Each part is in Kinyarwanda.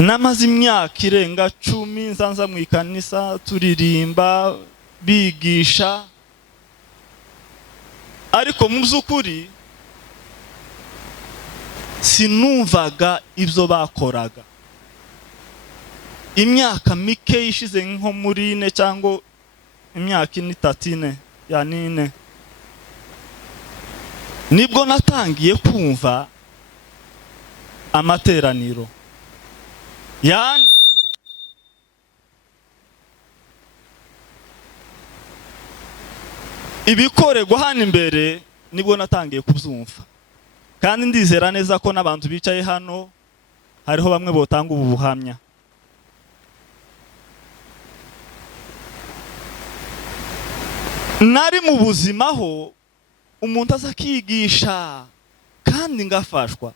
namaze imyaka irenga 10 nsanza mu ikanisa turirimba bigisha, ariko mu by'ukuri sinumvaga ibyo bakoraga. Imyaka mike ishize nko muri 4 cyangwa imyaka 3 ya 4 nibwo natangiye kumva amateraniro, yani ibikorerwa hano imbere nibwo natangiye kubyumva, kandi ndizera neza ko n'abantu bicaye hano hariho bamwe botanga ubu buhamya. Nari mu buzima ho umuntu azakigisha kandi ngafashwa.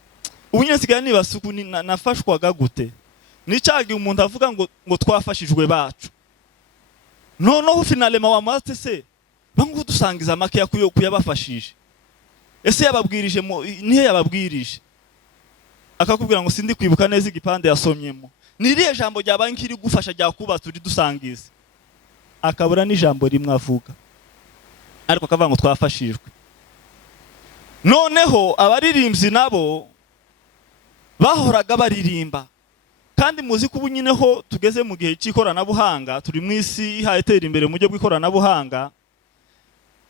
Ubu nyine sigaye nibasuku nafashwaga gute? Nicagiye umuntu avuga ngo twafashijwe bacu, noneho finalema wa mate se bangu dusangiza make ya kuyabafashije. Ese yababwirije nihe yababwirije akakubwira ngo sindi kwibuka neza igipande yasomyemo, niriye jambo rya banki iri gufasha rya kuba turi dusangiza, akabura n'ijambo rimwe avuga, ariko akavuga ngo twafashijwe. Noneho abaririmbyi nabo bahoraga baririmba, kandi muzi ko ubu nyine ho tugeze mu gihe cy'ikoranabuhanga, turi mu isi ihatera imbere mu buryo bw'ikoranabuhanga.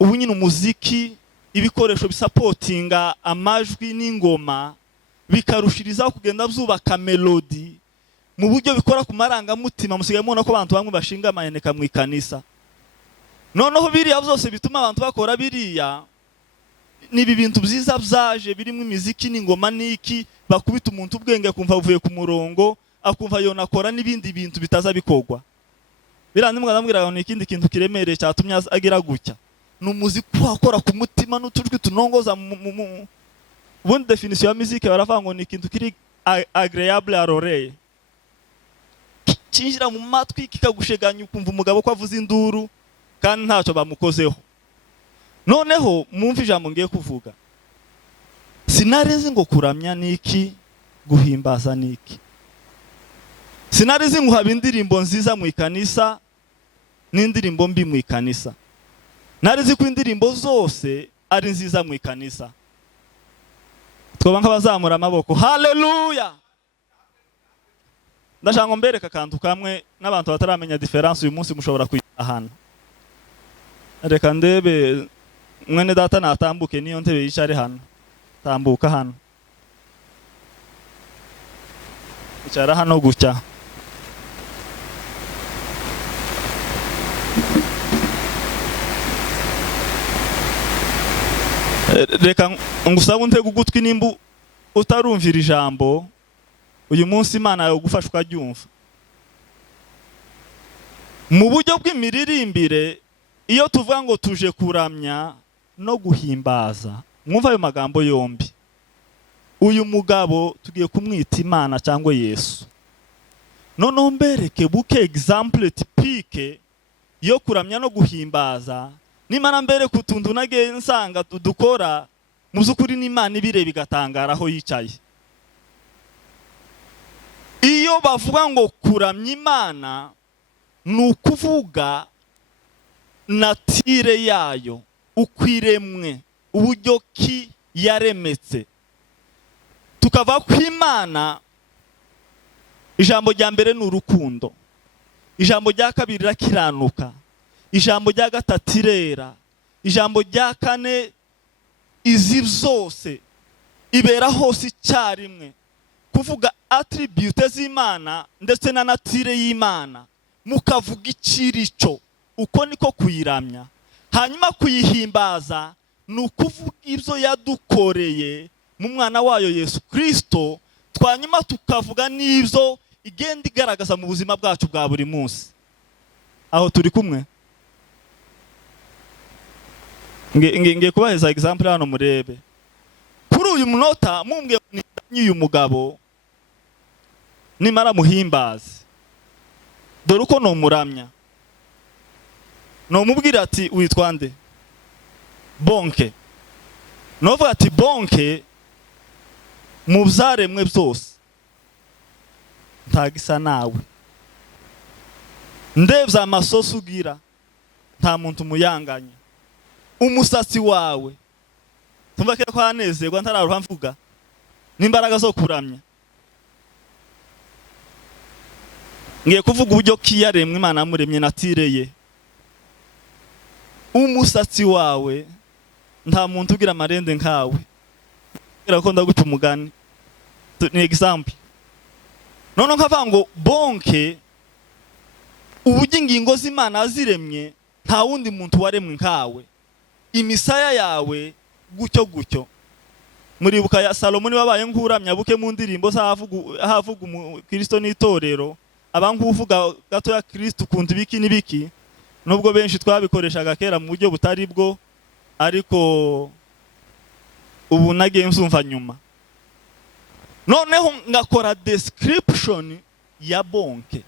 Ubu nyine umuziki, ibikoresho bisapotinga amajwi n'ingoma bikarushirizaho kugenda byubaka melody mu buryo bikora ku marangamutima. Musigaye mubona ko abantu bamwe bashinga amayeneka mu ikanisa. Noneho biriya byose bituma abantu bakora biriya nibi bintu byiza byaje birimo imiziki n'ingoma n'iki, bakubita umuntu ubwenge kumva uvuye ku murongo, akumva yonakora n'ibindi bintu bitaza bikogwa. Birandimwe ndambwira ngo ikindi kintu kiremereye cyatumye agira gutya, n'umuziki wakora ku mutima n'utujwi tunongoza ubundi definition ya musique baravuga ngo ni ikintu kiri agréable à l'oreille, kinjira mu matwi kikagusheganya ukumva umugabo ko avuza induru kandi ntacyo bamukozeho. Noneho mwumva ijambo ngiye kuvuga, sinareze ngo kuramya niki, guhimbaza niki. Sinareze ngo haba indirimbo nziza mu ikanisa n'indirimbo mbi mu ikanisa. Narizi ko indirimbo zose ari nziza mu ikanisa. Twoba nk'abazamura amaboko, haleluya. Ndashaka ngo mbereka akantu kamwe n'abantu bataramenya difference uyu munsi mushobora kuyita hano. Reka ndebe mwene data natambuke niyo ntebe yicare hano, tambuka hano, icara hano gutya. Reka ngusaba untege ugutwi nimba utarumvira ijambo uyu munsi Imana yo gufasha ukaryumva. Mu buryo bw'imiririmbire iyo tuvuga ngo tuje kuramya no guhimbaza, mwumva ayo magambo yombi. Uyu mugabo tugiye kumwita Imana cyangwa Yesu. Noneho mbereke buke example typique yo kuramya no guhimbaza. Nimana mbere kutuntu nage nsanga dukora mu byukuri n'Imana ibire bigatangara aho yicaye. Iyo bavuga ngo kuramya Imana nukuvuga natire yayo, ukwiremwe, uburyo ki yaremetse. Tukava ku Imana, ijambo rya mbere ni urukundo, ijambo rya kabiri rakiranuka, ijambo rya gatatu irera, ijambo rya kane izi byose ibera hose icyarimwe. Kuvuga attribute z'Imana ndetse na natire y'Imana, mukavuga ikirico, uko niko kuyiramya. Hanyuma kuyihimbaza nukuvuga ibyo yadukoreye mu mwana wayo Yesu Kristo, twanyuma tukavuga n'ibyo igenda igaragaza mu buzima bwacu bwa buri munsi. Aho turi kumwe? Nge kubaheza example hano murebe. Kuri uyu munota mumbwe uyu mugabo nimara muhimbaze, dore uko no muramya. No mubwira ati witwa nde? Bonke. Novuga ati bonke mu byaremwe byose. ntagisa nawe. Ndebye amasoso ugira nta muntu umuyanganya. Umusatsi wawe tumva ko hanezerwa ntararuha mvuga n'imbaraga zo kuramya. Ngiye kuvuga uburyo kiyaremwe Imana yamuremye natireye. Umusatsi wawe nta muntu ugira amarende nkawe. Ngira ko ndaguca umugani. Ni example. None nkavuga ngo bonke uburyo ingingo z'Imana aziremye nta wundi muntu waremwe nkawe. Imisaya yawe gucyo gucyo. Muribuka ya Salomoni wabaye nkuramya buke mu ndirimbo havuga Kristo n'itorero. Abankuvuga gato ya Kristo kundi biki nibiki. Nubwo benshi twabikoreshaga kera mu buryo butari bwo, ariko ubu nagiye mzumva nyuma. Noneho ngakora description ya bonke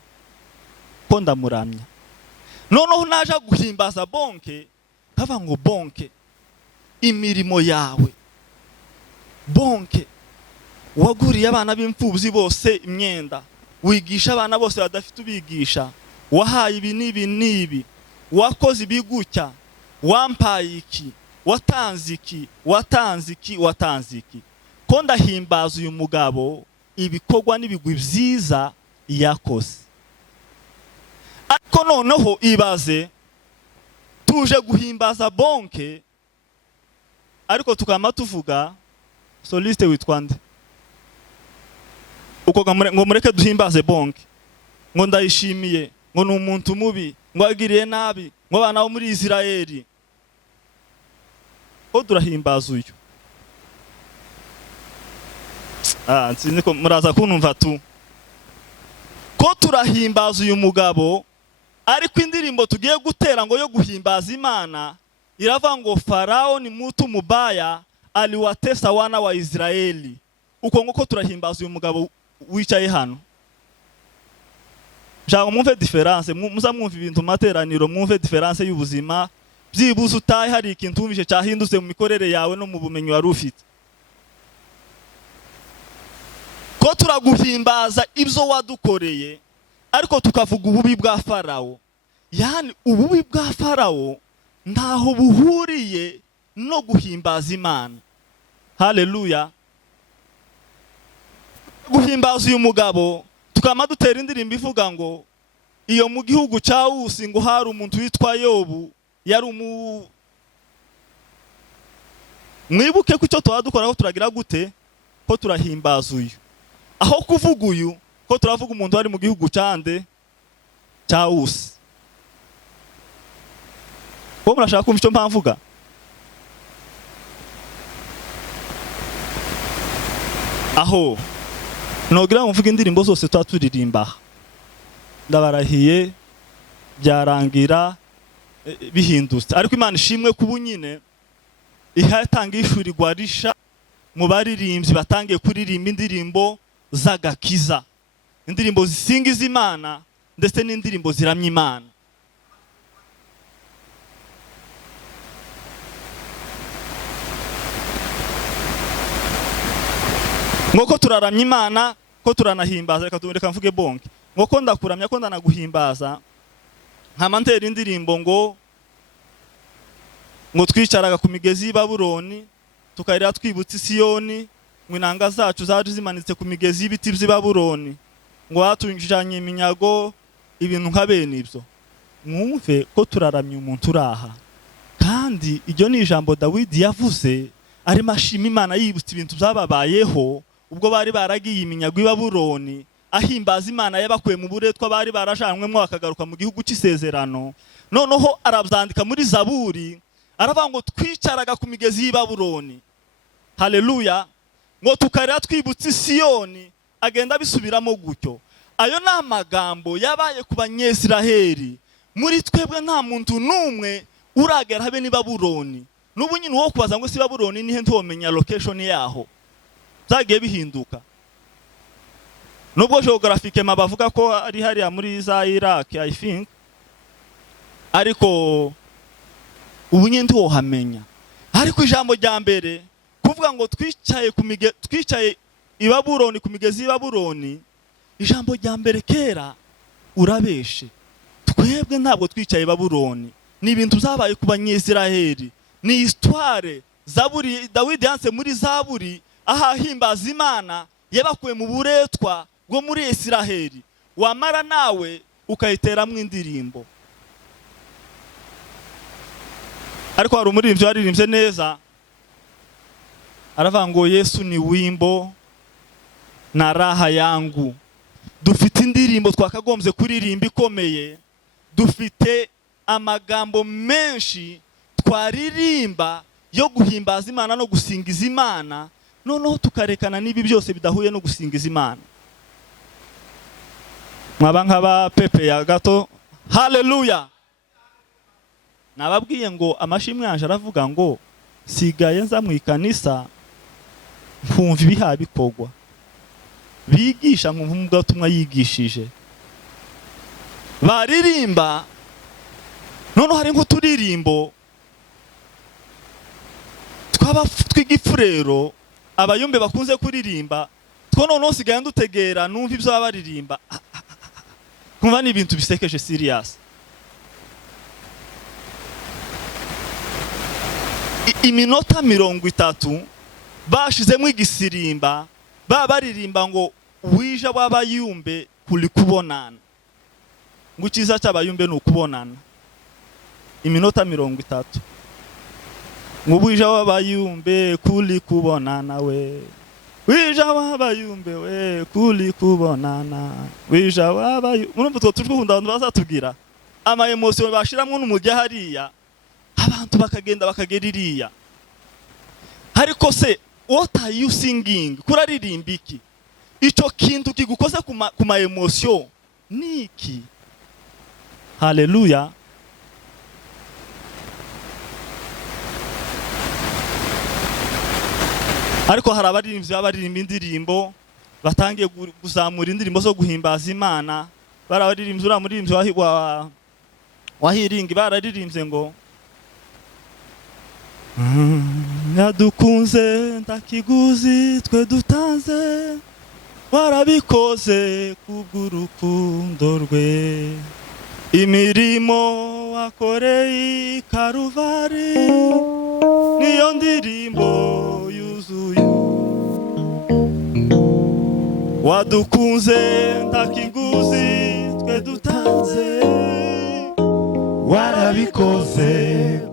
ko ndamuramya. Noneho naja guhimbaza bonke hava ngo bonke imirimo yawe. Bonke waguriye abana b'imfubyi bose imyenda, wigisha abana bose badafite ubigisha, wahaye ibi nibi nibi, wakoze ibigucya, wampaye iki, watanze iki, watanze iki, watanze iki. Ko ndahimbaza uyu mugabo ibikorwa n'ibigwi byiza yakoze. Ariko noneho ibaze tuje guhimbaza bonke, ariko tukama tuvuga soliste witwa nde? Uko ngo mureke duhimbaze bonke, ngo ndayishimiye, ngo ni umuntu mubi, ngo agiriye nabi, ngo abana bo muri Isirayeli. Ko turahimbaza uyu? Nsinzi ko muraza kunumva tu. Ko turahimbaza uyu mugabo, ariko indirimbo tugiye gutera ngo yo guhimbaza Imana iravuga ngo Farao ni mtu mubaya aliwatesa wana wa Israeli. Uko ngo turahimbaza uyu mugabo wicaye hano. Jaho mwumve difference, muza mwumva ibintu materaniro, mwumve difference y'ubuzima. Byibuze utaye hari ikintu umvishe cyahindutse mu mikorere yawe no mu bumenyi wari ufite. Ko turaguhimbaza ibyo wadukoreye, ariko tukavuga ububi bwa Farao. Yani ububi bwa Farao ntaho buhuriye no guhimbaza Imana. Haleluya. Guhimbaza uyu mugabo tukama dutera indirimbo ivuga ngo iyo mu gihugu cya Usi ngo hari umuntu witwa Yobu yari mwibuke ko icyo twadukora ko turagira gute ko turahimbaza uyu. Aho kuvuga uyu ko turavuga umuntu wari mu gihugu cyande cya Usi. Ko murashaka kumva icyo mpamvuga? Aho nogira mvuga indirimbo zose twaturirimba ndabarahiye byarangira bihindutse, ariko Imana ishimwe kubu nyine ihatanga ishuri gwarisha mu baririmbyi batangiye kuririmba indirimbo z'agakiza, indirimbo zisingiza Imana ndetse n'indirimbo ziramya Imana. Ngoko turaramya Imana, ko turanahimbaza, reka mvuge bonke. Ngoko ndakuramya, ko ndanaguhimbaza, nkamantera indirimbo ngo twicaraga ku migezi y'Ibabuloni, tukarira twibutse Siyoni, ngo inanga zacu zaje zimanitse ku migezi y'ibiti by'Ibabuloni, ngo hatunjanye iminyago, ibintu nka bene ibyo. Mwumve ko turaramya umuntu uraha, kandi iryo ni ijambo Dawidi yavuze arimo ashima Imana yibutse ibintu byababayeho ubwo bari baragiye iminyago y'Ibabuloni, ahimbaza Imana yabakuye mu buretwa bari barajanwemo bakagaruka mu gihugu cy'isezerano. Noneho arabyandika muri Zaburi aravuga ngo twicaraga ku migezi y'Ibabuloni. Haleluya. Ngo tukarira twibutse Siyoni, agenda bisubiramo gutyo. Ayo ni amagambo yabaye ku Banyesiraheli. Muri twebwe nta muntu numwe uragera habe n'Ibabuloni. N'ubu nyine wo kubaza ngo si Ibabuloni nihe ntomenya location yaho. Zagiye bihinduka. Nubwo geographically bavuga ko ari hariya muri za Iraq I think, ariko ubu nyine ntiwohamenya. Ariko ijambo rya mbere kuvuga ngo twicaye Ibabuloni ku migezi y'Ibabuloni, ijambo rya mbere kera urabeshe, twebwe ntabwo twicaye Babuloni, ni ibintu byabaye ku banyesiraheli, ni histoire. Zaburi, Dawidi yanse muri Zaburi ahahimbaza Imana yabakuye mu buretwa bwo muri Isiraheli, wamara nawe ukayiteramwe indirimbo. Ariko hari umuririmbyi waririmbye neza, aravuga ngo Yesu ni wimbo na raha yangu. Dufite indirimbo twakagombye kuririmba ikomeye, dufite amagambo menshi twaririmba yo guhimbaza Imana no gusingiza Imana, noneho tukarekana n'ibi byose bidahuye no gusingiza Imana. Mwaba nk'aba pepe ya gato, haleluya. Nababwiye ngo amashimwe yanje aravuga ngo sigaye nza mu ikanisa nkumva ibiha bikogwa, bigisha nkumva umugatumwa yigishije, baririmba noneho hari nk'uturirimbo tw'igifurero abayumbe bakunze kuririmba, two noneho sigaye ndutegera numva ibyo baririmba, nkumva ni ibintu bisekeje serious. Iminota 30 bashizemo igisirimba, baririmba ngo wija w'abayumbe kuli kubonana, ngo cyiza cy'abayumbe ni ukubonana. Iminota 30 ngo wija w'abayumbe kuli kubonana we, wija w'abayumbe we kuli kubonana, wija w'abayumbe. Murumva two tujukunda abantu bazatubwira ama emotion bashiramo n'umujya hariya, abantu bakagenda bakageririya. Ariko se what are you singing? Kuraririmba iki? Ico kintu kigukoze ku ma emotion niki? Haleluya. Ariko hari abaririmba indirimbo batangiye kuzamura indirimbo zo guhimbaza Imana, barabaririmba ura muririmbyi wa healing, bararirimbye ngo yadukunze ntakiguzi twe dutanze, warabikoze kubw'urukundo rwe, imirimo wakoreye Karuvari niyo ndirimbo yuzuye. Wadukunze ntakiguzi twe dutanze, warabikoze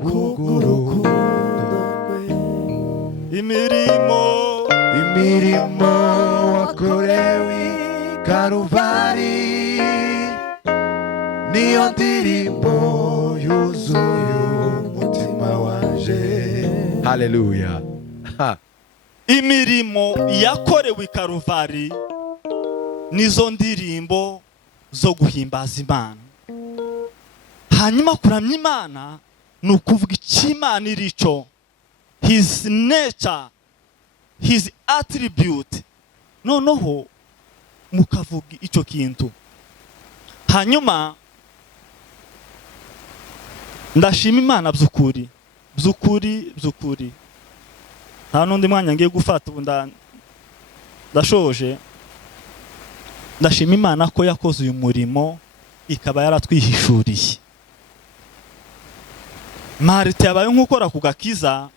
kubw'urukundo rwe, imirimo wakorewe Karuvari niyo ndirimbo yuzuye umutima wanje. Haleluya. Imirimo yakorewe Karuvari nizo ndirimbo zo guhimbaza Imana. Hanyuma kuramya Imana ni ukuvuga icy'Imana irico, his nature, his attribute, noneho mukavuga icyo kintu. Hanyuma ndashima Imana by'ukuri, nta n'undi mwanya ngiye gufata, ubu ndashoje. Ndashima Imana ko yakoze uyu murimo ikaba yaratwihishuriye. Marite yabaye nk'ukora ku gakiza,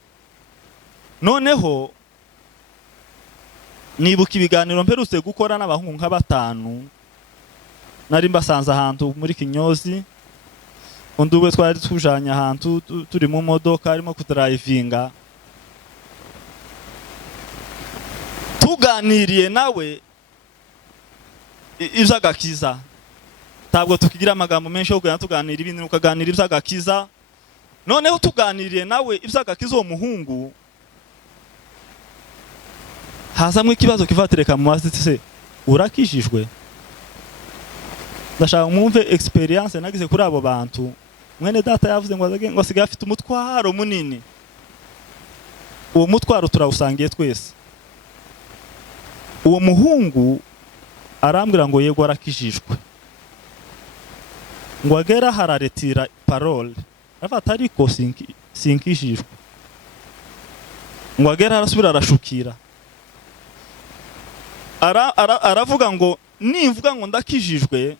noneho nibuka ibiganiro mperutse gukora n'abahungu nka 5, nari mbasanze ahantu muri Kinyozi, undi we twari tujanye ahantu turi mu modoka arimo kudrivinga, tuganiriye nawe iby'agakiza. Ntabwo tukigira amagambo menshi yo kugenda tuganira ibintu, ukaganira iby'agakiza. Noneho tuganiriye nawe iby'agakiza, uwo muhungu hazamwe ikibazo kivatereka mu mazi, se urakijijwe? Ndashaka mwumve experience nagize kuri abo bantu. Mwene data yavuze ngo asigaye afite umutwaro munini. Uwo mutwaro turawusangiye twese. Uwo muhungu arambwira ngo yego arakijijwe, ngo agera hararetira parole, afata Ariko sinkijijwe, ngo agera arasubira arashukira. aravuga ngo nimvuga ngo ndakijijwe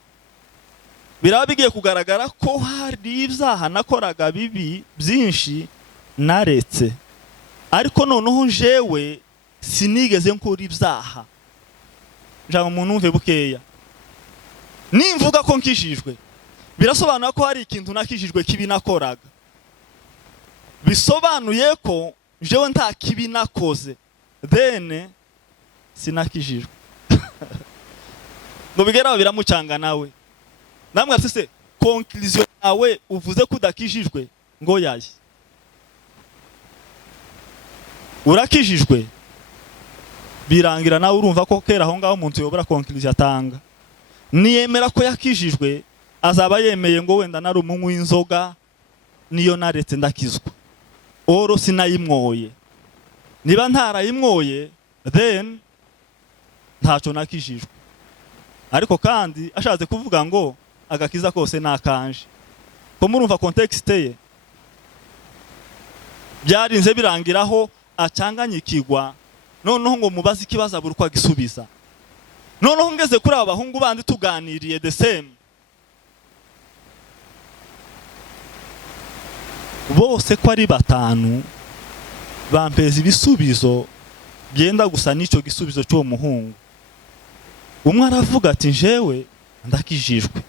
biraba bigiye kugaragara ko hari ibyaha nakoraga bibi byinshi naretse, ariko noneho njewe sinigeze nkora ibyaha. Njanga umuntu umve bukeya, nimvuga ko nkijijwe birasobanura ko hari ikintu nakijijwe kibi nakoraga, bisobanuye ko njewe nta kibi nakoze, then sinakijijwe. ngo bigeraho biramucanga nawe, namwe ati se conclusion yawe uvuze ko udakijijwe, ngo yaye urakijijwe, birangira nawe urumva ko kera aho ngaho umuntu yobora conclusion atanga. Niyemera ko yakijijwe azaba yemeye ngo wenda nari umunywi w'inzoga niyo naretse ndakizwa, oro sinayimwoye. Niba ntarayimwoye then ntacyo nakijijwe. Ariko kandi ashatse kuvuga ngo agakiza kose nakanje, ko murumva context ye byarinze birangiraho acanganyikirwa, noneho ngo mubaze ikibazo abura uko agisubiza. Noneho ngeze kuri aba bahungu bandi tuganiriye the same, bose ko ari batanu bampeza ibisubizo byenda gusa n'icyo gisubizo cy'uwo muhungu. Umwe aravuga ati njewe ndakijijwe,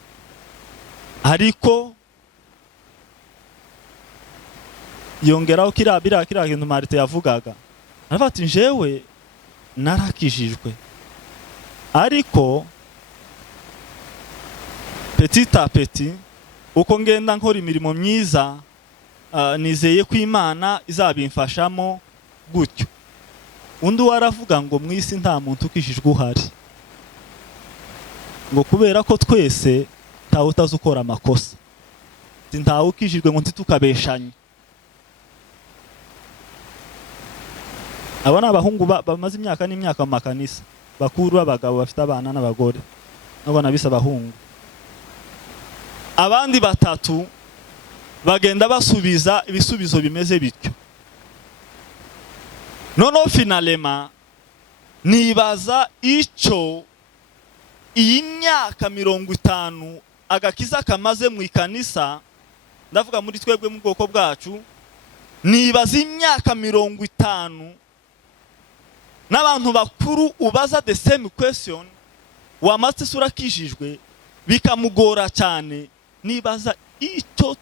ariko yongeraho kiriya kintu Marite yavugaga, aravuga ati njewe narakijijwe, ariko petit à petit uko ngenda nkora imirimo myiza nizeye ko Imana izabimfashamo gutyo. Undi waravuga ngo mu isi nta muntu ukijijwe uhari, ngo kubera ko twese ntawe utazi ukora amakosa, ntawe ukijijwe ngo ntitukabeshanye. Aba ni abahungu bamaze imyaka n'imyaka mu makanisa, bakuru b'abagabo bafite abana n'abagore, nabo nabise abahungu. Abandi batatu bagenda basubiza ibisubizo bimeze bityo. Noneho finalema nibaza icyo iyi myaka 50 agakiza kamaze mu ikanisa, ndavuga muri twebwe mu bwoko bwacu, nibaza imyaka 50 n'abantu bakuru ubaza the same question, wamaze surakijijwe bikamugora cyane, nibaza icyo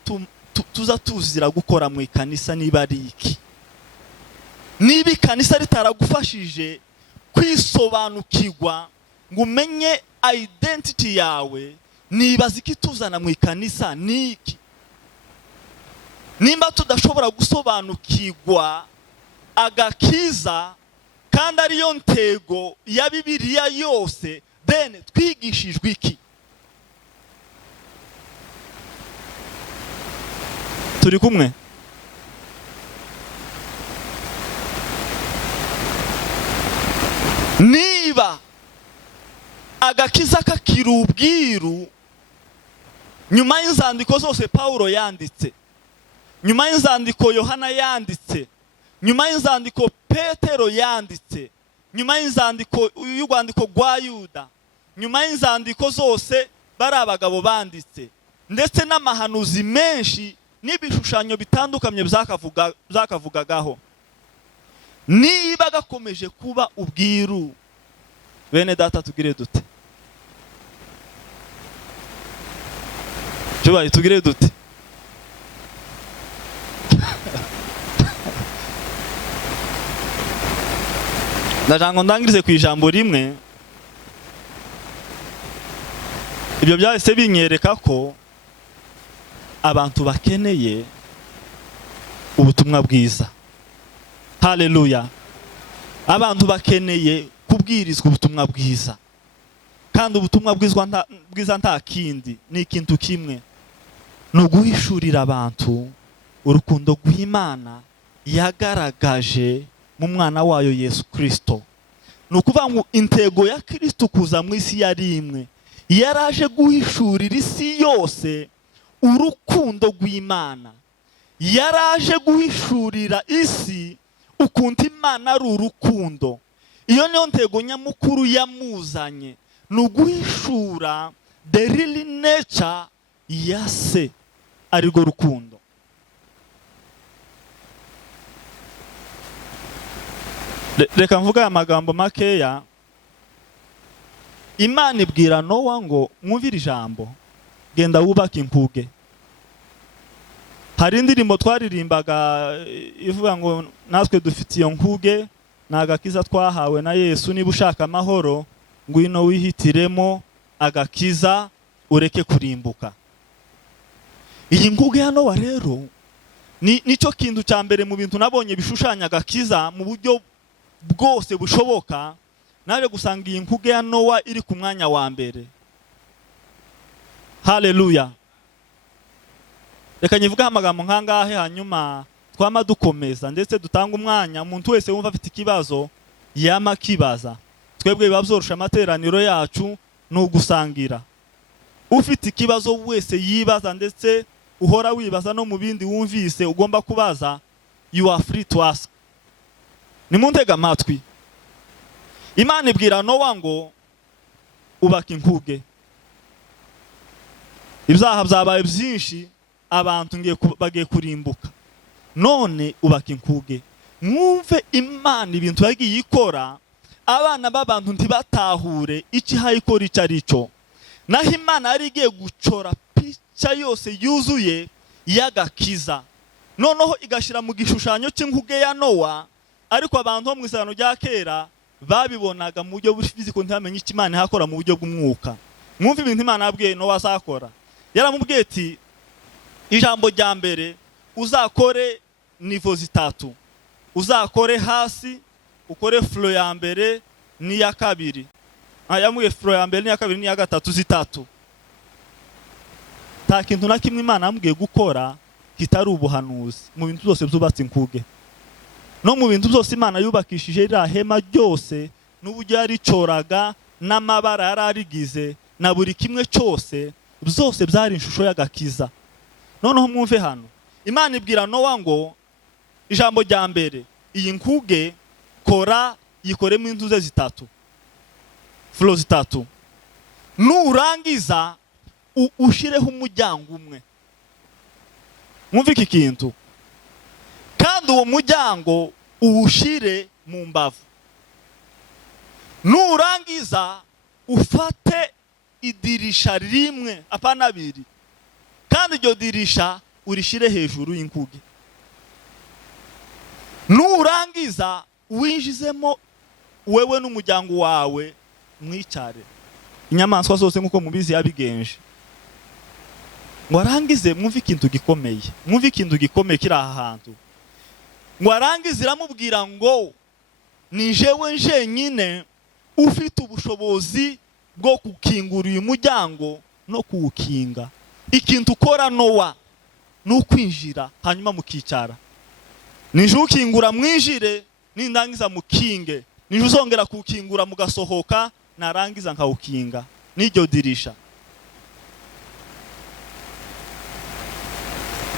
tuza tuzira gukora mu ikanisa niba ari iki. Niba ikanisa ritaragufashije kwisobanukirwa ngo umenye identity yawe, nibaza iki tuzana mu ikanisa niki. Nimba tudashobora gusobanukirwa agakiza kandi ariyo ntego ya Bibiliya yose, then twigishijwe iki? Turi kumwe? Niba agakiza kakiri ubwiru nyuma y'inzandiko zose Paulo yanditse, nyuma y'inzandiko Yohana yanditse, nyuma y'inzandiko Petero yanditse, nyuma y'inzandiko y'urwandiko rwa Yuda, nyuma y'inzandiko zose bari abagabo banditse, ndetse n'amahanuzi menshi n'ibishushanyo bitandukanye byakavugagaho, niba gakomeje kuba ubwiru, bene data tugire dute? Tubaye tugire dute? Ndajango ndangirize ku ijambo rimwe. Ibyo byahise binyereka ko abantu bakeneye ubutumwa bwiza. Haleluya. Abantu bakeneye kubwirizwa ubutumwa bwiza, kandi ubutumwa bwiza nta kindi, ni ikintu kimwe, ni uguhishurira abantu urukundo rw'Imana yagaragaje mu mwana wayo Yesu Kristo. Ni ukuvuga ngo intego ya Kristo kuza mu isi yari imwe, yaraje guhishurira isi yose urukundo rw'Imana, yaraje guhishurira isi ukuntu Imana ari urukundo, iyo niyo ntego nyamukuru yamuzanye, ni uguhishura the real nature ya se, arirwo rukundo. Reka mvuga aya magambo makeya. Imana ibwira Nowa ngo mwumvire ijambo, genda wubake inkuge. Hari indirimbo twaririmbaga ivuga ngo natwe dufite iyo nkuge, ni agakiza twahawe na Yesu, niba ushaka amahoro ngwino wihitiremo agakiza ureke kurimbuka. Iyi nkuge ya Nowa rero nicyo kintu cya mbere mu bintu nabonye bishushanya agakiza mu buryo bwose bushoboka. Naje gusanga iyi nkuge ya Nowa iri ku mwanya wa mbere. Haleluya. Reka nyivuga amagambo nkangahe hanyuma twama dukomeza ndetse dutanga umwanya umuntu wese wumva afite ikibazo yama kibaza. Twebwe biba byorosha amateraniro yacu no gusangira. Ufite ikibazo wese yibaza ndetse uhora wibaza no mu bindi wumvise ugomba kubaza, you are free to ask. Nimuntega amatwi. Imana ibwira Nowa ngo ubaka inkuge. Ibyaha byabaye byinshi, abantu bagiye kurimbuka, none ubaka inkuge. Mwumve Imana ibintu yagiye ikora, abana b'abantu ntibatahure icyo ikora icyo ari cyo. Naho Imana yari igiye gucora pica yose yuzuye y'agakiza, noneho igashira mu gishushanyo cy'inkuge ya Nowa. Ariko abantu bo mu isano rya kera babibonaga mu buryo bw'ifiziko, ntibamenye icyo Imana ihakora mu buryo bw'umwuka. Mwumve ibintu Imana yabwiye Nowa azakora. Yaramubwiye ati, ijambo rya mbere uzakore nivo zitatu, uzakore hasi, ukore flow ya mbere n'iya kabiri. Yamubwiye flow ya mbere n'iya kabiri n'iya gatatu, zitatu. Nta kintu na kimwe Imana yamubwiye gukora kitari ubuhanuzi mu bintu byose byubatse inkuge. No mu bintu byose Imana yubakishije iriya hema ryose, n'uburyo yaricoraga n'amabara yararigize na buri kimwe cyose, byose byari ishusho y'agakiza. Noneho mwumve hano, Imana ibwira Nowa ngo ijambo rya mbere, iyi nkuge kora yikoremo intuze zitatu, flow zitatu. Nurangiza ushireho umuryango umwe. Mwumve iki kintu. Kandi uwo muryango uwushire mu mbavu. Nurangiza ufate idirisha rimwe, apana abiri, kandi iryo dirisha urishire hejuru y'inkuge. Nurangiza winjizemo wewe n'umuryango wawe mwicare. Inyamaswa zose nkuko mubizi yabigenje. Ngo arangize, mwumve ikintu gikomeye, mwumve ikintu gikomeye kiri aha hantu. Ngo arangize iramubwira ngo ni jewe njenyine ufite ubushobozi bwo gukingura uyu muryango no kuwukinga. Ikintu ukora Nowa ni ukwinjira hanyuma mukicara. Nije ukingura mwinjire, nindangiza mukinge. Nije uzongera kuwukingura mugasohoka, narangiza nkawukinga n'iryo dirisha.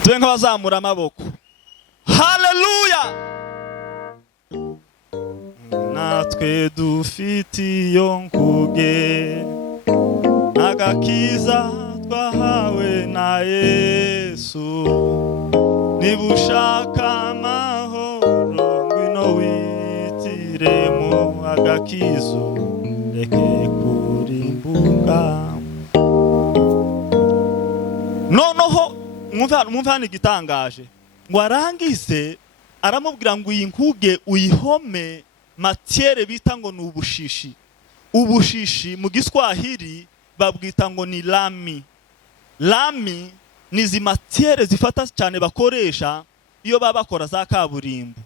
Twe nk'abazamura amaboko. Haleluya. Natwe dufite iyo nkuge, agakiza twahawe na Yesu. Niba ushaka amahoro ngwino wihitiremo agakiza ureke kurimbuka. Noneho mwumve hano igitangaje. Ngo arangize aramubwira ngo iyi nkuge uyihome matiere bita ngo ni ubushishi. Ubushishi mu Giswahili babwita ngo ni lami. Lami ni zi matiere zifata cyane bakoresha iyo baba bakora za kaburimbo.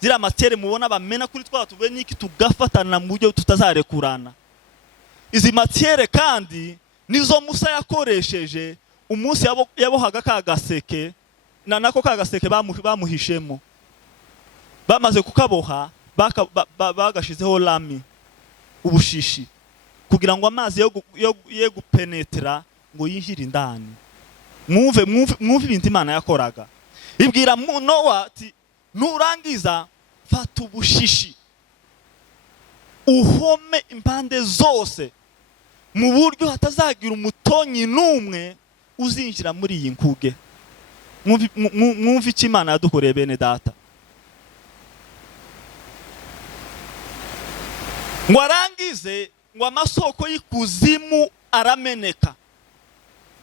Zira matiere mubona bamena kuri twa tube niki tugafatana mu buryo tutazarekurana. Izi matiere kandi nizo Musa yakoresheje umunsi yabohaga kagaseke, na nako kagaseke bamuhishemo. Bamaze kukaboha bagashizeho lami, ubushishi, kugira ngo amazi yo gupenetra ngo yinjire indani. Mwumve ibintu Imana yakoraga. Ibwira Nowa ati nurangiza fata ubushishi uhome impande zose mu buryo hatazagira umutonyi n'umwe uzinjira muri iyi nkuge. Mwumve icyo Imana yadukoreye bene data. Ngo arangize ngo amasoko y'ikuzimu arameneka,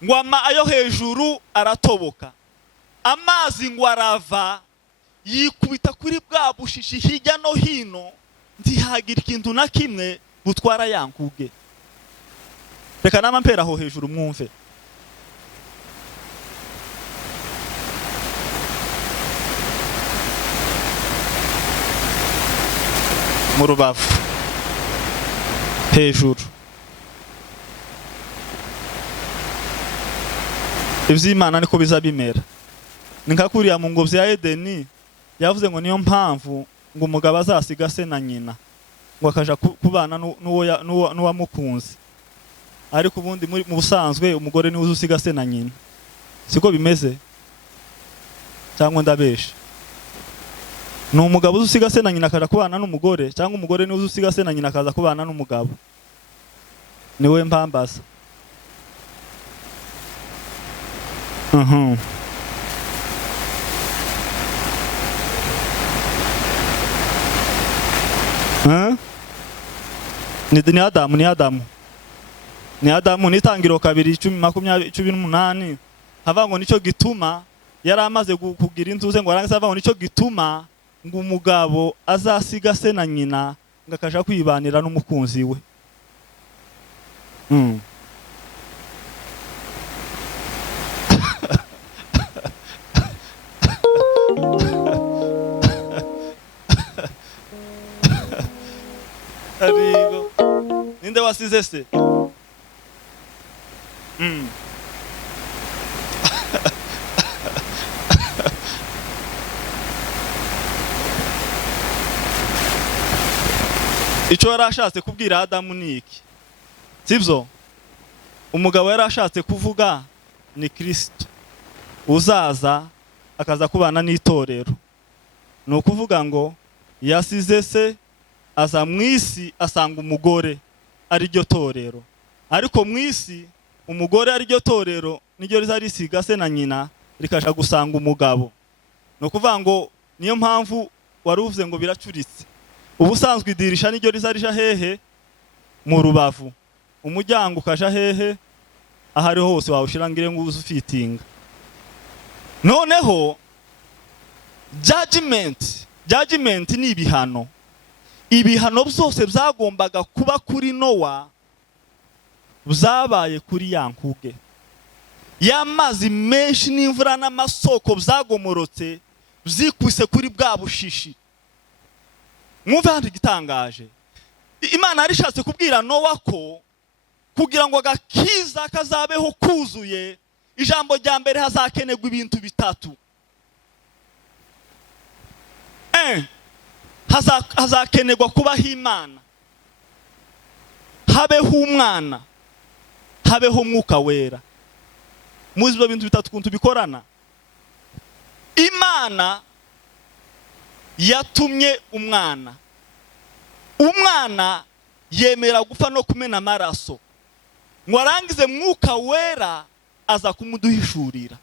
ngo ayo hejuru aratoboka, amazi ngo arava yikubita kuri bwa bushishi hirya no hino, ntihagira ikintu na kimwe butwara ya nkuge. Reka nama mpera aho hejuru mwumve. Mu rubavu hejuru ivy'Imana niko biza bimera. Ni nka kuriya mu ngobyi ya Edeni yavuze ngo niyo mpamvu ngo umugabo azasiga se na nyina ngo akaja kubana n'uwamukunze. Ariko ubundi mu busanzwe umugore niwe uzusiga se na nyina. Siko bimeze cyangwa ndabesha? Ni umugabo uzusiga se na nyina akaja kubana n'umugore, cyangwa umugore niwe uzusiga se na nyina akaza kubana n'umugabo? Niwe mpambaza. Ni Adamu n'itangiro 2:18 hava ngo nico gituma yari amaze kugira intuze ngo arangiza hava ngo nico gituma ngo umugabo azasiga se na nyina ngo akaja kwibanira n'umukunzi we. Ariko ninde wasize se? Icyo yarashatse kubwira Adamu ni iki? Sibyo? Umugabo yarashatse kuvuga ni Kristo uzaza akaza kubana n'itorero. No kuvuga ngo yasize se aza mwisi asanga umugore ari ryo torero. Ariko mwisi umugore ari ryo torero niryo rizarisiga se na nyina rikaja gusanga umugabo. No kuvuga ngo niyo mpamvu waruvuze ngo biracuritse. Ubusanzwe idirisha niryo rizarija hehe? Mu rubavu. Umuryango ukaja hehe? Ahari hose wawushirangire ngo uzufitinga. Noneho judgment ni ibihano. Ibihano byose byagombaga kuba kuri Nowa byabaye kuri ya nkuge. Y'amazi menshi n'imvura n'amasoko byagomorotse byikubise kuri bwa bushishi. Mwumve handi gitangaje. Imana yarishatse kubwira Nowa ko kugira ngo agakiza kazabeho kuzuye, ijambo rya mbere hazakenerwa ibintu bitatu. Hazakenerwa kubaho Imana, habeho umwana, habeho umwuka wera. Muzi ibyo bintu bitatu kuntu bikorana. Imana yatumye umwana, umwana yemera gupfa no kumena amaraso, ngo arangize mwuka wera aza kumuduhishurira.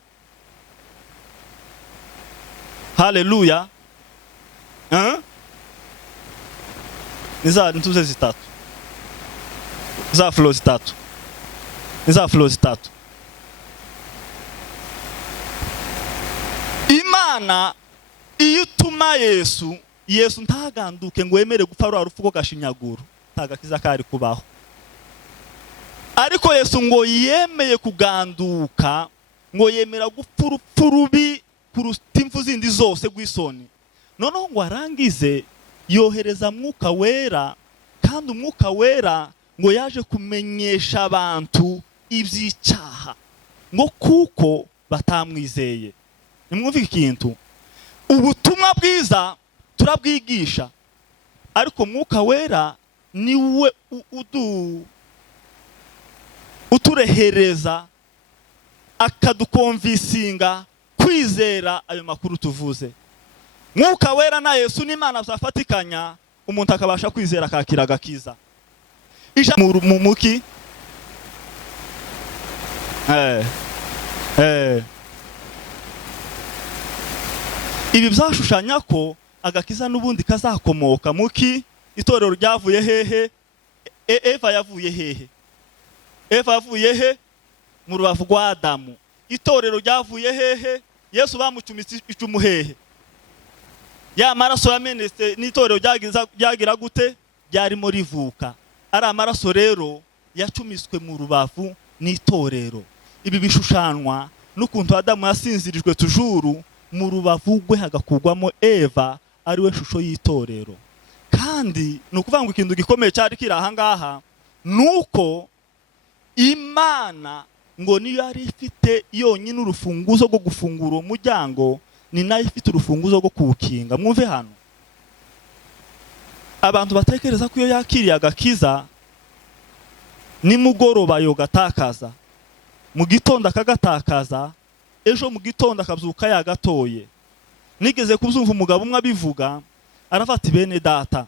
Haleluya. Niza ntuze zitatu, za flow zitatu, niza flow zitatu. Imana iyo utuma Yesu ntaganduke ngo yemere gupfa rwa rupfu ko gashinyaguro, ntagakiza kari kubaho. Ariko Yesu ngo yemeye kuganduka, ngo yemera gupfa urupfu rubi kuruta impfu zindi zose rw'isoni. Noneho ngo arangize yohereza mwuka wera, kandi umwuka wera ngo yaje kumenyesha abantu iby'icyaha, ngo kuko batamwizeye. Nimwumve ikintu, ubutumwa bwiza turabwigisha, ariko mwuka wera niwe uturehereza akadukonvisinga kwizera ayo makuru tuvuze. Mwuka wera na Yesu n'Imana byafatikanya, umuntu akabasha kwizera akakira agakiza. Mu muki ibi byashushanya ko agakiza n'ubundi kazakomoka muki. Itorero ryavuye hehe? Eva yavuye hehe? Eva yavuye he? Mu rubavu rwa Adamu. Itorero ryavuye hehe? Yesu bamucumitse icumu hehe? Ya maraso yamenetse n'itorero ryagira gute? Ryarimo rivuka. Ari amaraso rero yacumiswe mu rubavu n'itorero. Ibi bishushanwa n'ukuntu Adamu yasinzirijwe tujuru mu rubavu rwe hagakugwamo Eva ari we shusho y'itorero. Kandi nukuvuga ngo ikintu gikomeye cyari kiri aha ngaha nuko Imana ngo niyo yari ifite yonyine urufunguzo rwo gufungura umuryango, ni nayo ifite urufunguzo rwo kuwukinga. Mwumve hano, abantu batekereza ko iyo yakiriye agakiza nimugoroba yo gatakaza, mu gitondo akagatakaza, ejo mu gitondo akabyuka yagatoye. Nigeze kubyumva umugabo umwe abivuga, arafata bene data,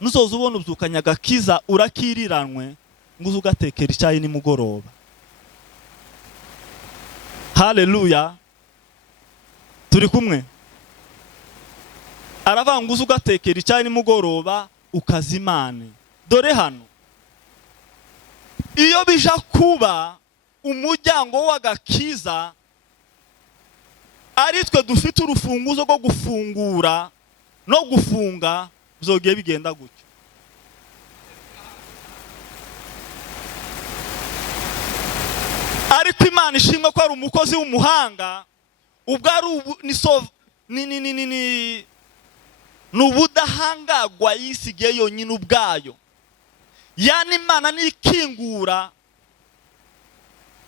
nuzoza ubona ubyukanya agakiza urakiriranwe ngo uzugatekera icyayi nimugoroba. Haleluya, turi kumwe. Aravuga ngo uzugatekera icyayi nimugoroba ukazimane. Dore hano, iyo bija kuba umuryango w'agakiza ari twe dufite urufunguzo rwo gufungura no gufunga, byogiye bigenda gutyo. Ariko Imana ishimwe ko ari umukozi w'umuhanga, ubwo ari n'ubudahangagwa yisigiye yonyine ubwayo. Yani Imana nikingura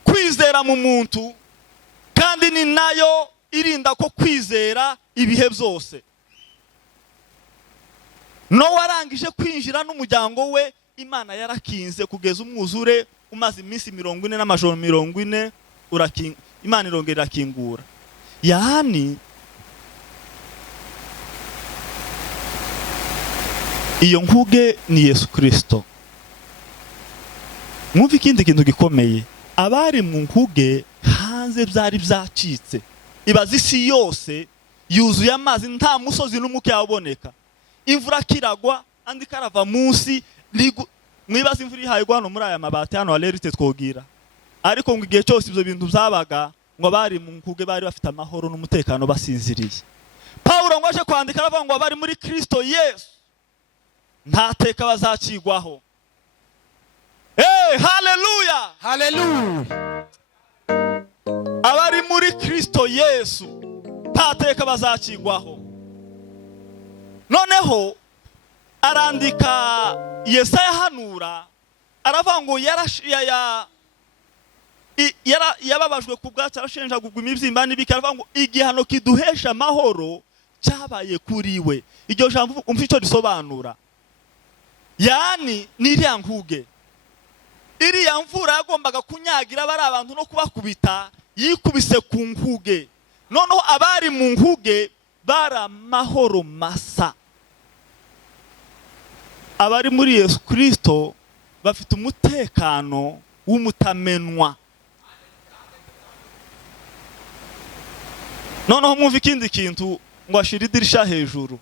kwizera mu muntu, kandi ni nayo irinda ko kwizera ibihe byose. No warangije kwinjira n'umuryango we, Imana yarakinze kugeza umwuzure umaze iminsi 40 n'amajoro 40, Imana irongera irakingura. Yani iyo nkuge ni Yesu Kristo. Mwumva ikindi kintu gikomeye, abari mu nkuge hanze byari byacitse. Ibaza isi yose yuzuye amazi, nta musozi n'umuke yaboneka. Imvura kiragwa andi karava munsi, mwibaza imvura ihayigwa hano muri aya mabati hano alerite twogira. Ariko ngo igihe cyose ibyo bintu byabaga, ngo bari mu nkuge bari bafite amahoro n'umutekano basinziriye. Paulo ngo aje kwandika aravuga ngo bari muri Kristo Yesu nta teka bazacigwaho. Haleluya, haleluya. Abari muri Kristo Yesu nta teka bazacigwaho. Noneho arandika Yesaya hanura, aravuga ngo yababajwe ku bwacu, arashenjagurwa imibyimba n'ibiki. Aravuga ngo igihano kiduhesha amahoro cyabaye kuri we. Iryo jambo umva icyo risobanura. Yani n'iriya nkuge, iriya mvura yagombaga kunyagira bari abantu no kubakubita, yikubise ku nkuge. Noneho abari mu nkuge bari amahoro masa. Abari muri Yesu Kristo bafite umutekano w'umutamenwa. Noneho mwumva ikindi kintu, ngo ashira idirisha hejuru.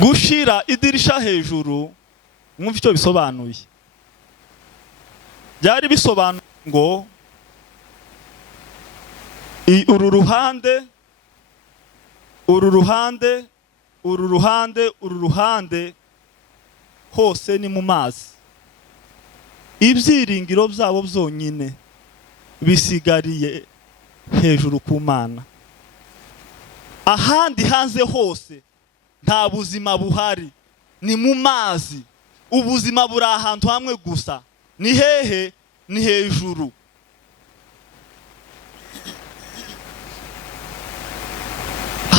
Gushira idirisha hejuru, mwumva icyo bisobanuye. Byari bisobanuye ngo uru ruhande hose ni mu mazi. Ibyiringiro byabo byonyine bisigariye hejuru ku Mana. Ahandi hanze hose nta buzima buhari, ni mu mazi. Ubuzima buri ahantu hamwe gusa. Ni hehe? Ni hejuru.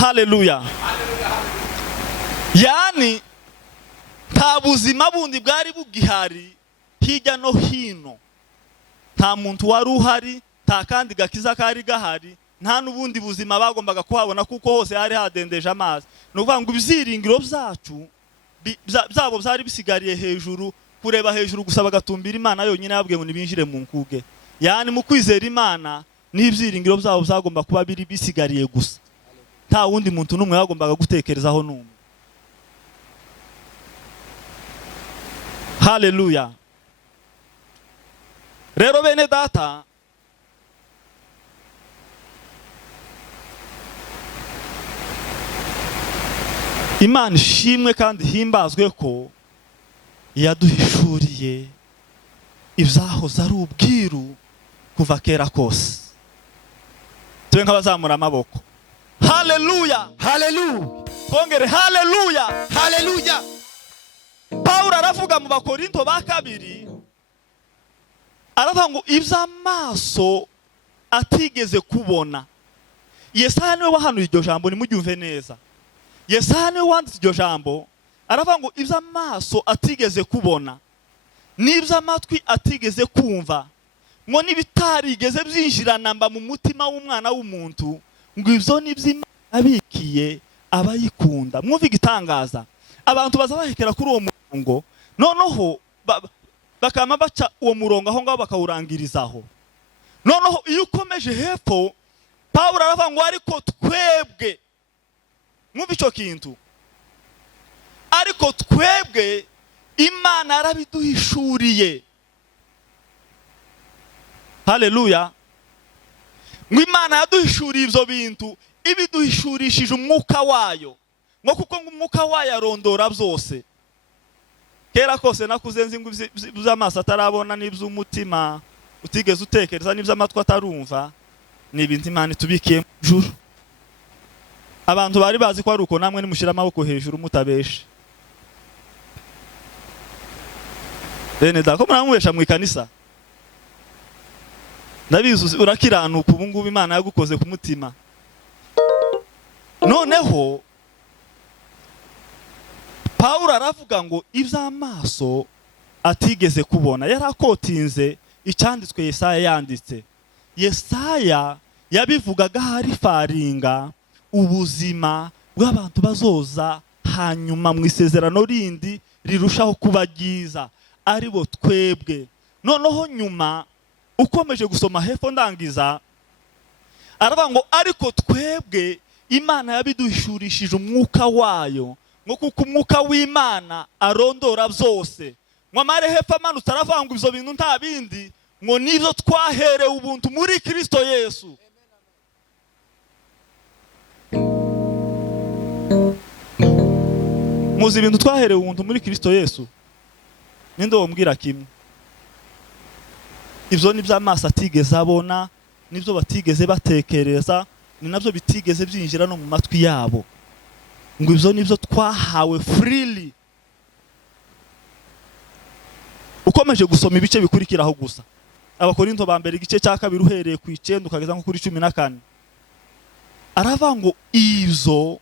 Haleluya. Yani nta buzima bundi bwari bugihari hirya no hino. Nta muntu wari uhari, nta kandi gakiza kari gahari, nta n'ubundi buzima bagombaga kuhabona kuko hose hari hadendeje amazi. No kuvuga ngo ibyiringiro byacu byabo byari bisigariye hejuru, kureba hejuru gusa bagatumbira Imana yonyine yabwiye ngo nibinjire mu nkuge. Yani mu kwizera Imana n'ibyiringiro byabo byagomba kuba biri bisigariye gusa, nta wundi muntu n'umwe yagombaga gutekerezaho n'umwe. Haleluya. Rero bene data, Imana ishimwe kandi himbazwe ko yaduhishuriye ibyahoze ari ubwiru kuva kera kose. Twe nk'abazamura amaboko. Haleluya. Haleluya. Twongere haleluya. Haleluya. Pawulo aravuga mu Bakorinto ba kabiri, aravuga ngo iby'amaso atigeze kubona. Yesaya niwe wahanuye iryo jambo, nimuryumve neza. Yesaya niwe wanditse iryo jambo, aravuga ngo iby'amaso atigeze kubona, n'iby'amatwi atigeze kumva, ngo n'ibitarigeze byinjirana mba mu mutima w'umwana w'umuntu, ngo ibyo nibyo Imana abikiye abayikunda. Mwumve igitangaza, abantu baza bahekera kuri uwo murongo, noneho bakama baca uwo murongo aho ngaho bakawurangirizaho. Noneho iyo ukomeje hepfo, Pawulo aravuga ngo ariko twebwe, mwumve icyo kintu, ariko twebwe Imana yarabiduhishuriye. Haleluya. Ngo Imana yaduhishuriye ibyo bintu, ibiduhishurishije umwuka wayo, ngo kuko umwuka wayo arondora byose. Kera kose nakuze nzi ngo iby'amaso atarabona n'iby'umutima utigeze utekereza n'iby'amatwi atarumva ni ibintu Imana itubikiye mu ijuru. Abantu bari bazi ko Ariko namwe nimushira amaboko hejuru mutabeshe. Bene da ko muramubesha mu ikanisa, ndabizi urakiranuka ubu ngubu Imana yagukoze ku mutima. Noneho Pawulo aravuga ngo iby'amaso atigeze kubona. Yarakotinze icyanditswe Yesaya yanditse. Yesaya yabivugaga hari faringa ubuzima bw'abantu bazoza hanyuma mu isezerano rindi rirushaho kuba ryiza, ari bo twebwe. Noneho nyuma ukomeje gusoma hepfo ndangiza, aravuga ngo ariko twebwe Imana yabiduhishurishije umwuka wayo, ngo kuko umwuka w'Imana arondora byose. Ngo amare hepfo amanutse aravuga ngo ibyo bintu nta bindi, ngo nibyo twaherewe ubuntu muri Kristo Yesu. Muzi ibintu twaherewe ubuntu muri Kristo Yesu? Ninde wombwira kimwe? Ibyo ni by'amaso atigeze abona, nibyo batigeze batekereza, ni nabyo bitigeze byinjira no mu matwi yabo. Ngo ibyo nibyo twahawe freely. Ukomeje gusoma ibice bikurikiraho gusa, Abakorinto ba mbere igice cya kabiri uhereye ku 9 ukageza nko kuri 14, aravuga ngo ibyo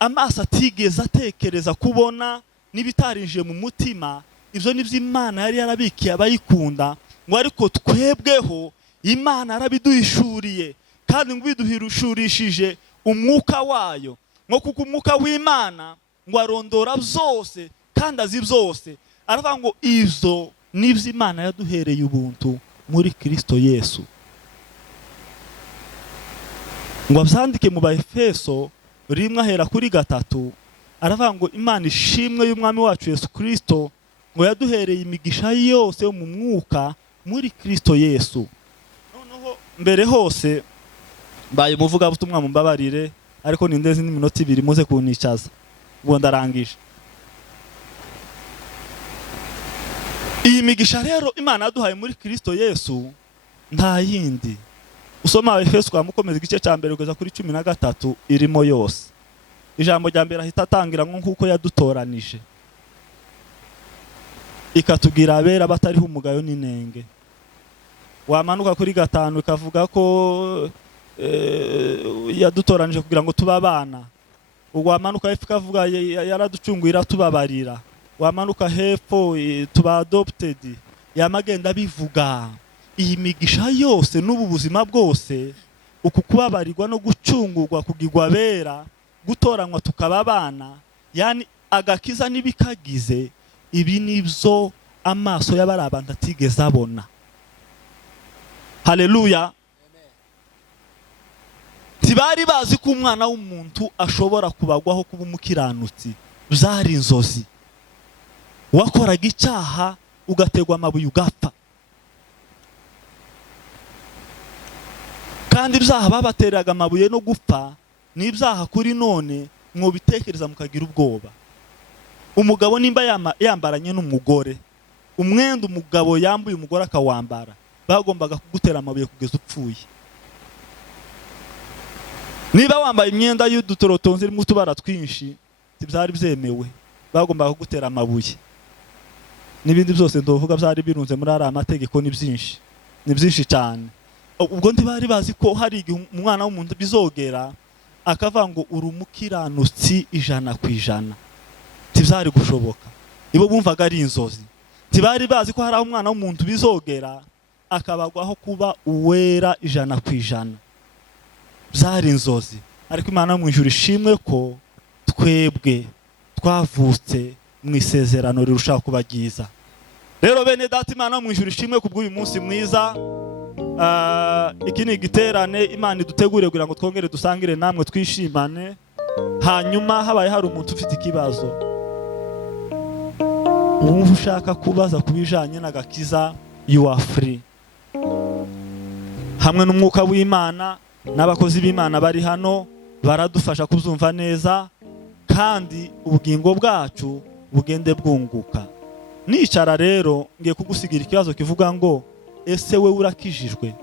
amaso atigeze atekereza kubona n'ibitarinjiye mu mutima, ibyo nibyo Imana yari yarabikiye abayikunda. Ngo ariko twebweho Imana yarabiduhishuriye, kandi ngo biduhishurishije umwuka wayo, ngo kuko umwuka w'Imana ngo arondora byose kandi azi byose. Aravuga ngo ibyo nibyo Imana yaduhereye ubuntu muri Kristo Yesu. Ngo abyandike mu Baefeso 1:3, aravuga ngo Imana ishimwe y'umwami wacu Yesu Kristo, ngo yaduhereye imigisha yose yo mu mwuka muri Kristo Yesu. Noneho mbere hose mbaye muvuga butumwa mumbabarire, ariko nindeze n'iminota 2 muze kunicaza ubwo ndarangije. Iyi migisha rero Imana yaduhaye muri Kristo Yesu nta yindi. Usoma Efeso kwa mukomeza igice cya mbere kugeza kuri 13 irimo yose. Ijambo rya mbere ahita atangira nkuko yadutoranije, ikatugira abera batariho umugayo n'inenge. Wamanuka kuri 5 ikavuga ko yadutoranije kugira ngo tuba abana. Wamanuka hepfo ikavuga yaraducunguira tubabarira. Wamanuka hepfo tuba adopted. Yamagenda bivuga iyi migisha yose n'ubu buzima bwose uku kubabarirwa no gucungurwa kugirwa bera, gutoranywa tukaba abana, yani agakiza n'ibikagize, ibi nibyo amaso y'abari abantu atigeze abona. Haleluya. Tibari bazi ko umwana w'umuntu ashobora kubagwaho kuba umukiranutsi. Byari inzozi. Wakoraga icyaha ugategwa amabuye ugapfa. Kandi ibyaha babateraga amabuye no gupfa ni ibyaha kuri none mwobitekereza mukagira ubwoba. Umugabo nimba yambaranye n'umugore, umwenda umugabo yambuye umugore akawambara, bagombaga kugutera amabuye kugeza upfuye. Niba wambaye imyenda y'udutorotonzi irimo utubara twinshi, byari byemewe, bagombaga kugutera amabuye. N'ibindi byose ndovuga byari birunze muri ara amategeko ni byinshi cyane. Ubwo ntibari bazi ko hari umwana w'umuntu bizogera akavuga ngo uri umukiranutsi 100%. Tibyari gushoboka. Ibo bumvaga ari inzozi. Tibari bazi ko hari umwana w'umuntu bizogera akabagwaho kuba uwera 100%. Byari inzozi. Ariko Imana mu ijuru ishimwe ko twebwe twavutse mu isezerano rirushaho kuba ryiza. Rero bene data, Imana mu ijuru ishimwe kubw'uyu munsi mwiza. Iki ni igiterane Imana iduteguriye kugira ngo twongere dusangire namwe twishimane. Hanyuma habaye hari umuntu ufite ikibazo, wumva ushaka kubaza kubijanye n'agakiza, you are free. Hamwe n'umwuka w'Imana n'abakozi b'Imana bari hano baradufasha kubyumva neza, kandi ubugingo bwacu bugende bwunguka. Nicara rero ngiye kugusigira ikibazo kivuga ngo ese we urakijijwe?